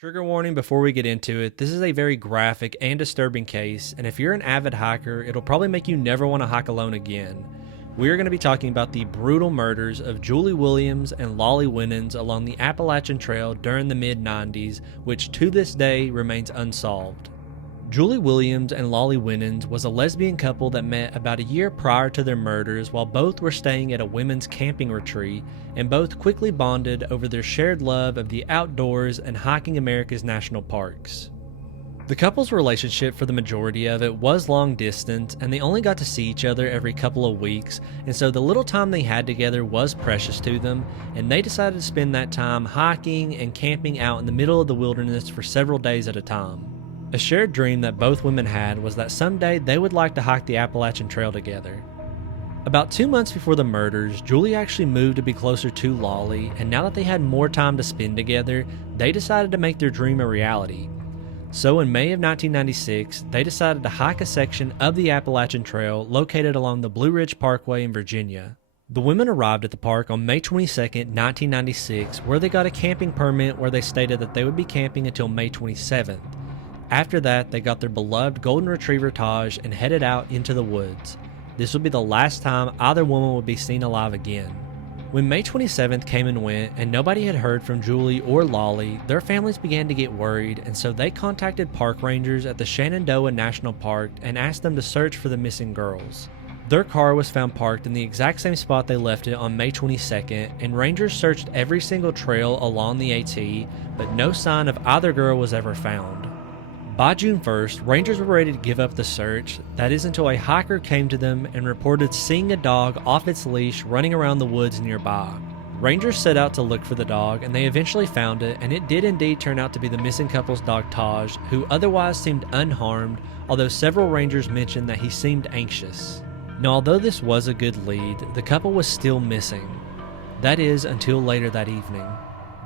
Trigger warning before we get into it, this is a very graphic and disturbing case, and if you're an avid hiker, it'll probably make you never want to hike alone again. We are going to be talking about the brutal murders of Julie Williams and Lolly Winans along the Appalachian Trail during the mid-90s, which to this day remains unsolved. Julie Williams and Lolly Winans was a lesbian couple that met about a year prior to their murders while both were staying at a women's camping retreat, and both quickly bonded over their shared love of the outdoors and hiking America's national parks. The couple's relationship for the majority of it was long distance, and they only got to see each other every couple of weeks, and so the little time they had together was precious to them, and they decided to spend that time hiking and camping out in the middle of the wilderness for several days at a time. A shared dream that both women had was that someday they would like to hike the Appalachian Trail together. About 2 months before the murders, Julie actually moved to be closer to Lolly, and now that they had more time to spend together, they decided to make their dream a reality. So in May of 1996, they decided to hike a section of the Appalachian Trail located along the Blue Ridge Parkway in Virginia. The women arrived at the park on May 22, 1996, where they got a camping permit where they stated that they would be camping until May 27th. After that, they got their beloved golden retriever Taj and headed out into the woods. This would be the last time either woman would be seen alive again. When May 27th came and went and nobody had heard from Julie or Lolly, their families began to get worried, and so they contacted park rangers at the Shenandoah National Park and asked them to search for the missing girls. Their car was found parked in the exact same spot they left it on May 22nd, and rangers searched every single trail along the AT, but no sign of either girl was ever found. By June 1st, rangers were ready to give up the search. That is until a hiker came to them and reported seeing a dog off its leash running around the woods nearby. Rangers set out to look for the dog, and they eventually found it, and it did indeed turn out to be the missing couple's dog Taj, who otherwise seemed unharmed, although several rangers mentioned that he seemed anxious. Now, although this was a good lead, the couple was still missing. That is, until later that evening.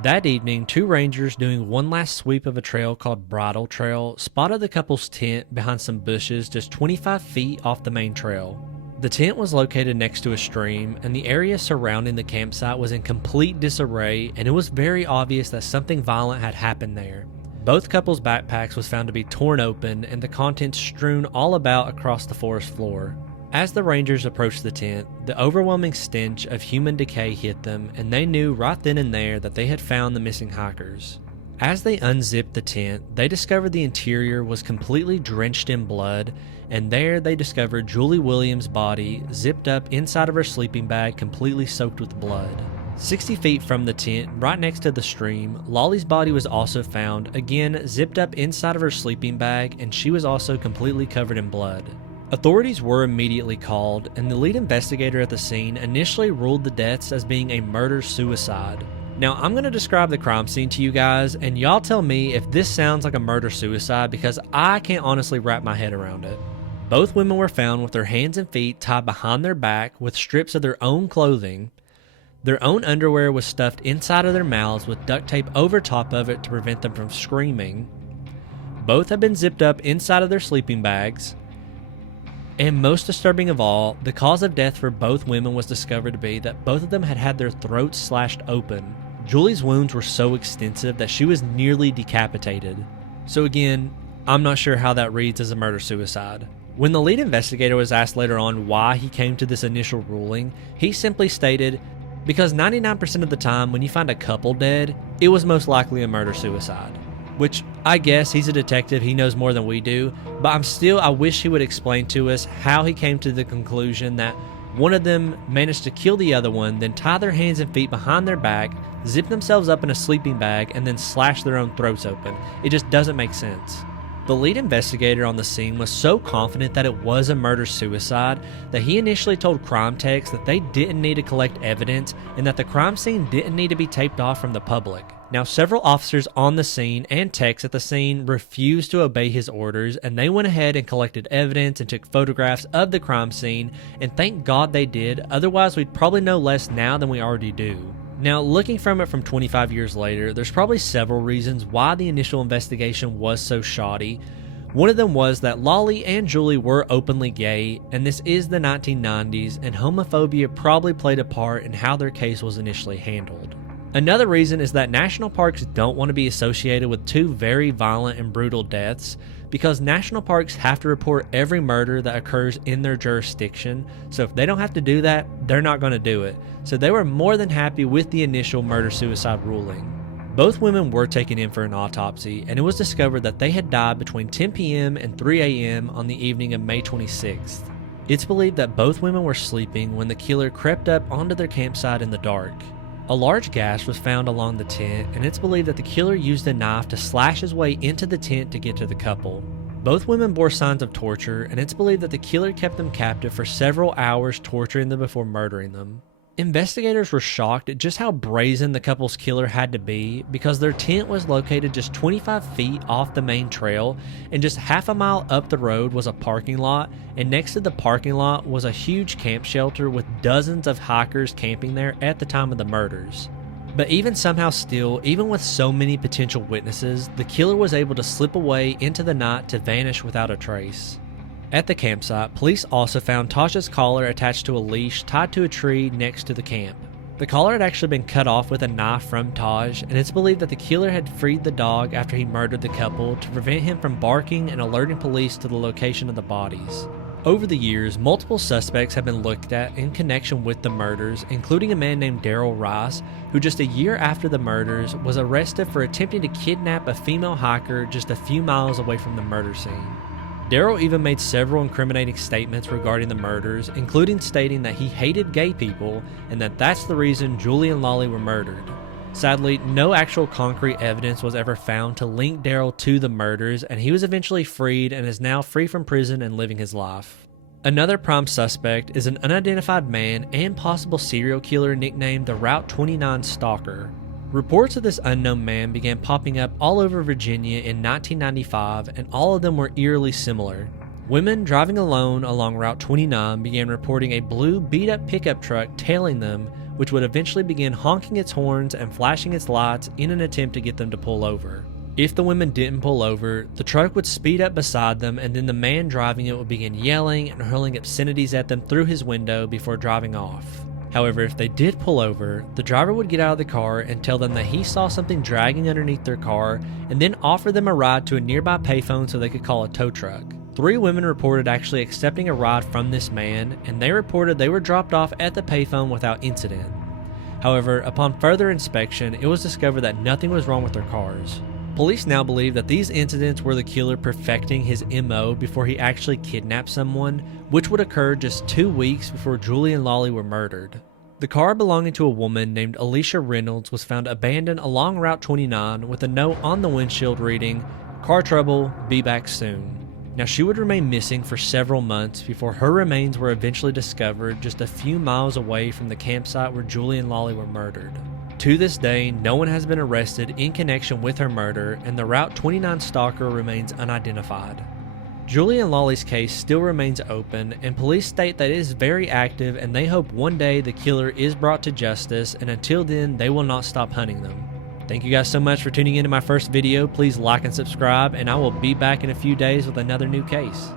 That evening, two rangers doing one last sweep of a trail called Bridle Trail spotted the couple's tent behind some bushes just 25 feet off the main trail. The tent was located next to a stream, and the area surrounding the campsite was in complete disarray, and it was very obvious that something violent had happened there. Both couples' backpacks was found to be torn open and the contents strewn all about across the forest floor. As the rangers approached the tent, the overwhelming stench of human decay hit them, and they knew right then and there that they had found the missing hikers. As they unzipped the tent, they discovered the interior was completely drenched in blood, and there they discovered Julie Williams' body zipped up inside of her sleeping bag, completely soaked with blood. 60 feet from the tent, right next to the stream, Lolly's body was also found, again zipped up inside of her sleeping bag, and she was also completely covered in blood. Authorities were immediately called, and the lead investigator at the scene initially ruled the deaths as being a murder-suicide. Now, I'm going to describe the crime scene to you guys, and y'all tell me if this sounds like a murder-suicide, because I can't honestly wrap my head around it. Both women were found with their hands and feet tied behind their back with strips of their own clothing. Their own underwear was stuffed inside of their mouths with duct tape over top of it to prevent them from screaming. Both had been zipped up inside of their sleeping bags. And most disturbing of all, the cause of death for both women was discovered to be that both of them had had their throats slashed open. Julie's wounds were so extensive that she was nearly decapitated. So again, I'm not sure how that reads as a murder-suicide. When the lead investigator was asked later on why he came to this initial ruling, he simply stated, because 99% of the time when you find a couple dead, it was most likely a murder-suicide. Which, I guess he's a detective, he knows more than we do, but I wish he would explain to us how he came to the conclusion that one of them managed to kill the other one, then tie their hands and feet behind their back, zip themselves up in a sleeping bag, and then slash their own throats open. It just doesn't make sense. The lead investigator on the scene was so confident that it was a murder-suicide that he initially told Crime Techs that they didn't need to collect evidence and that the crime scene didn't need to be taped off from the public. Now, several officers on the scene and techs at the scene refused to obey his orders, and they went ahead and collected evidence and took photographs of the crime scene, and thank God they did, otherwise we'd probably know less now than we already do. Now, looking from it from 25 years later, there's probably several reasons why the initial investigation was so shoddy. One of them was that Lolly and Julie were openly gay, and this is the 1990s, and homophobia probably played a part in how their case was initially handled. Another reason is that national parks don't want to be associated with two very violent and brutal deaths, because national parks have to report every murder that occurs in their jurisdiction, so if they don't have to do that, they're not going to do it. So they were more than happy with the initial murder-suicide ruling. Both women were taken in for an autopsy, and it was discovered that they had died between 10 p.m. and 3 a.m. on the evening of May 26th. It's believed that both women were sleeping when the killer crept up onto their campsite in the dark. A large gash was found along the tent, and it's believed that the killer used a knife to slash his way into the tent to get to the couple. Both women bore signs of torture, and it's believed that the killer kept them captive for several hours, torturing them before murdering them. Investigators were shocked at just how brazen the couple's killer had to be, because their tent was located just 25 feet off the main trail, and just half a mile up the road was a parking lot, and next to the parking lot was a huge camp shelter with dozens of hikers camping there at the time of the murders. But even with so many potential witnesses, the killer was able to slip away into the night to vanish without a trace. At the campsite, police also found Tasha's collar attached to a leash tied to a tree next to the camp. The collar had actually been cut off with a knife from Taj, and it's believed that the killer had freed the dog after he murdered the couple to prevent him from barking and alerting police to the location of the bodies. Over the years, multiple suspects have been looked at in connection with the murders, including a man named Daryl Rice, who just a year after the murders was arrested for attempting to kidnap a female hiker just a few miles away from the murder scene. Daryl even made several incriminating statements regarding the murders, including stating that he hated gay people and that that's the reason Julie and Lolly were murdered. Sadly, no actual concrete evidence was ever found to link Daryl to the murders, and he was eventually freed and is now free from prison and living his life. Another prime suspect is an unidentified man and possible serial killer nicknamed the Route 29 Stalker. Reports of this unknown man began popping up all over Virginia in 1995, and all of them were eerily similar. Women driving alone along Route 29 began reporting a blue beat-up pickup truck tailing them, which would eventually begin honking its horns and flashing its lights in an attempt to get them to pull over. If the women didn't pull over, the truck would speed up beside them, and then the man driving it would begin yelling and hurling obscenities at them through his window before driving off. However, if they did pull over, the driver would get out of the car and tell them that he saw something dragging underneath their car, and then offer them a ride to a nearby payphone so they could call a tow truck. 3 women reported actually accepting a ride from this man, and they reported they were dropped off at the payphone without incident. However, upon further inspection, it was discovered that nothing was wrong with their cars. Police now believe that these incidents were the killer perfecting his MO before he actually kidnapped someone, which would occur just 2 weeks before Julie and Lolly were murdered. The car belonging to a woman named Alicia Reynolds was found abandoned along Route 29 with a note on the windshield reading, "Car trouble, be back soon." Now, she would remain missing for several months before her remains were eventually discovered just a few miles away from the campsite where Julie and Lolly were murdered. To this day, no one has been arrested in connection with her murder, and the Route 29 stalker remains unidentified. Julie and Lolly's case still remains open, and police state that it is very active, and they hope one day the killer is brought to justice, and until then, they will not stop hunting them. Thank you guys so much for tuning into my first video. Please like and subscribe, and I will be back in a few days with another new case.